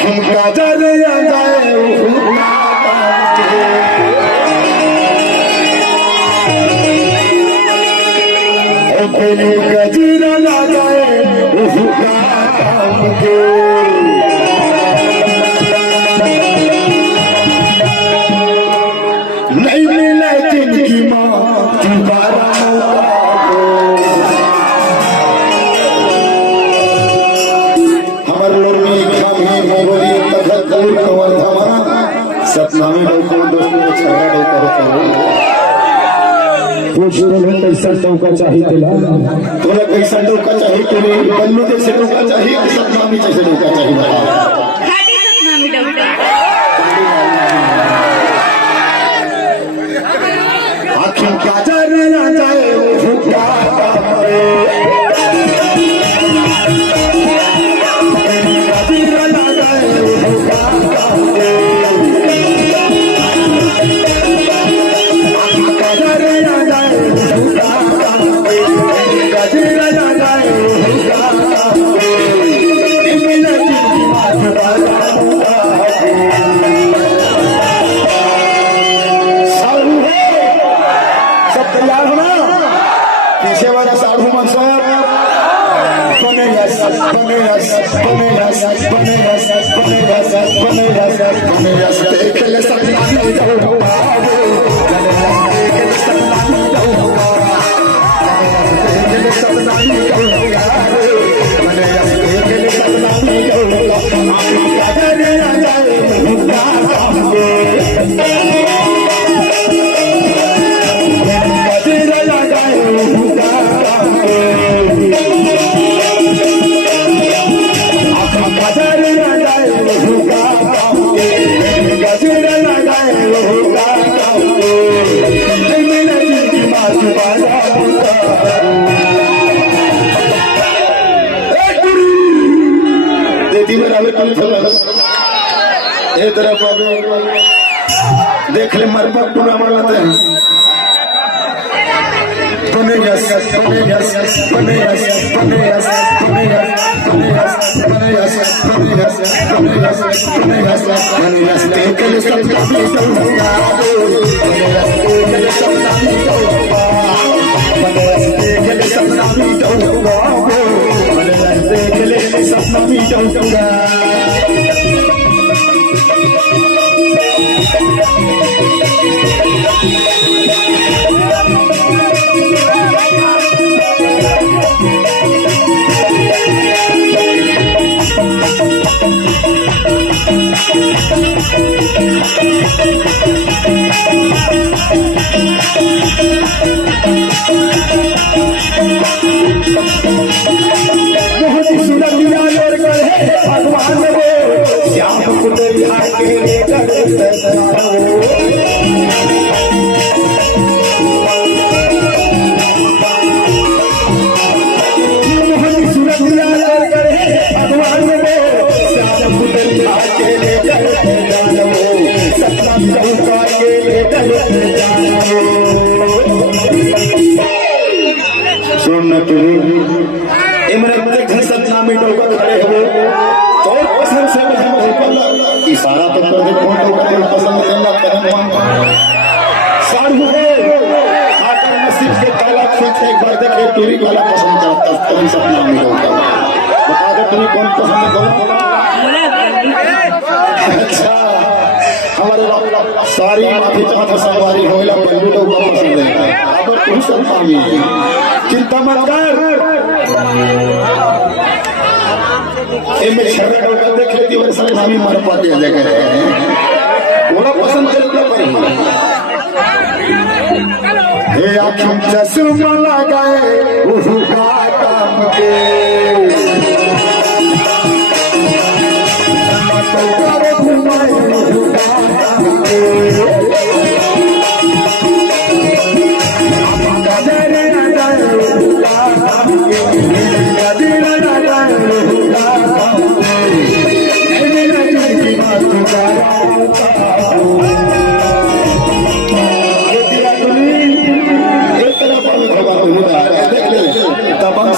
आँखों का जरिया जाए गजीरा ना जाए उसका काम के नहीं मिले जिनकी माँ दोबारा हमारे लोग में खामी मोगली तखतूर कवर धमा सतनामी लोगों दोस्तों को छाया होता है कैसा चौका चाहिए तोला कैसा चौका चाहिए तुम्हें बल्लू जैसे चौका चाहिए सतनामी जैसे चौका चाहिए आँखों का जरिया जाए उसका देख ले मरबा पूरा मानते हैं बने यस बने यस बने यस बने यस बने यस बने यस बने यस बने यस बने यस बने यस बने यस देख ले सब काफी होगा बने यस देख ले सब काफी होगा बने यस देख ले सब काफी होगा बने यस देख ले सब काफी होगा बहुत ही सुंदर भगवान श्याम कुटिया सतनामी टोकर खड़े हो तो पसंद से इशारा तो कर दे फोटो करे पसंद करना करना साधु आकर नसीब के ताला खींच एक बार देखे टूरी वाला पसंद करता तुम सतनामी टोकर बता दो तुम्हें कौन पसंद करो अच्छा हमारे सारी माफी चाहता सवारी होइला बल्लू लोग पसंद है अब तुम सतनामी चिंता मत कर इनमें शरण होकर देख लेती और सतनामी मर पाते हैं जगह थोड़ा पसंद करता पर हे आँखों चश्मा लगाए उसका काम के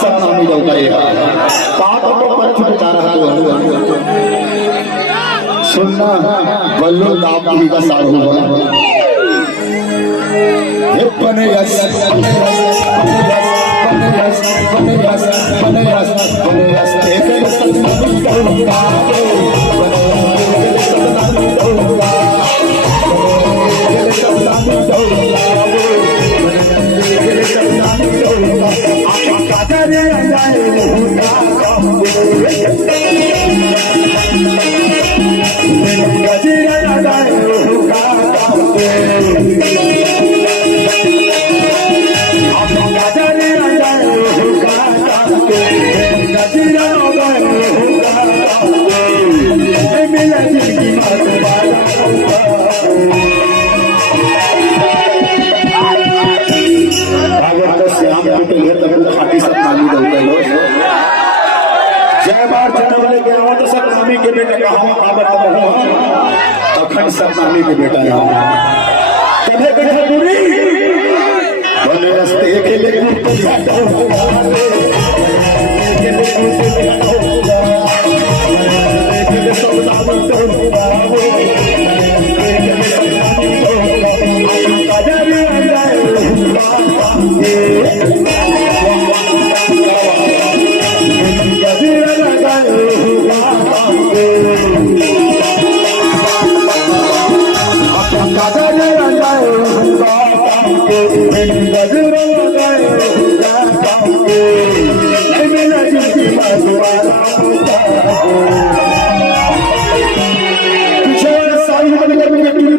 सतनामी लोग सुनना बल्लो नाम की का सारू बना ये बने यस एक के बेटा अखंड सतनामी के बेटा कभी बेटा दूरी बने रास्ते के लेकिन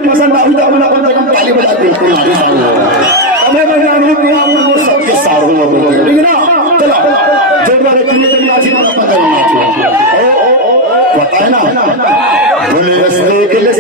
पसंद आई तो अपना ताली बजा के सबके सारू ठीक है ना। चलो जो बारे पता है ना बोले के लिए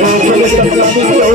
Thank you.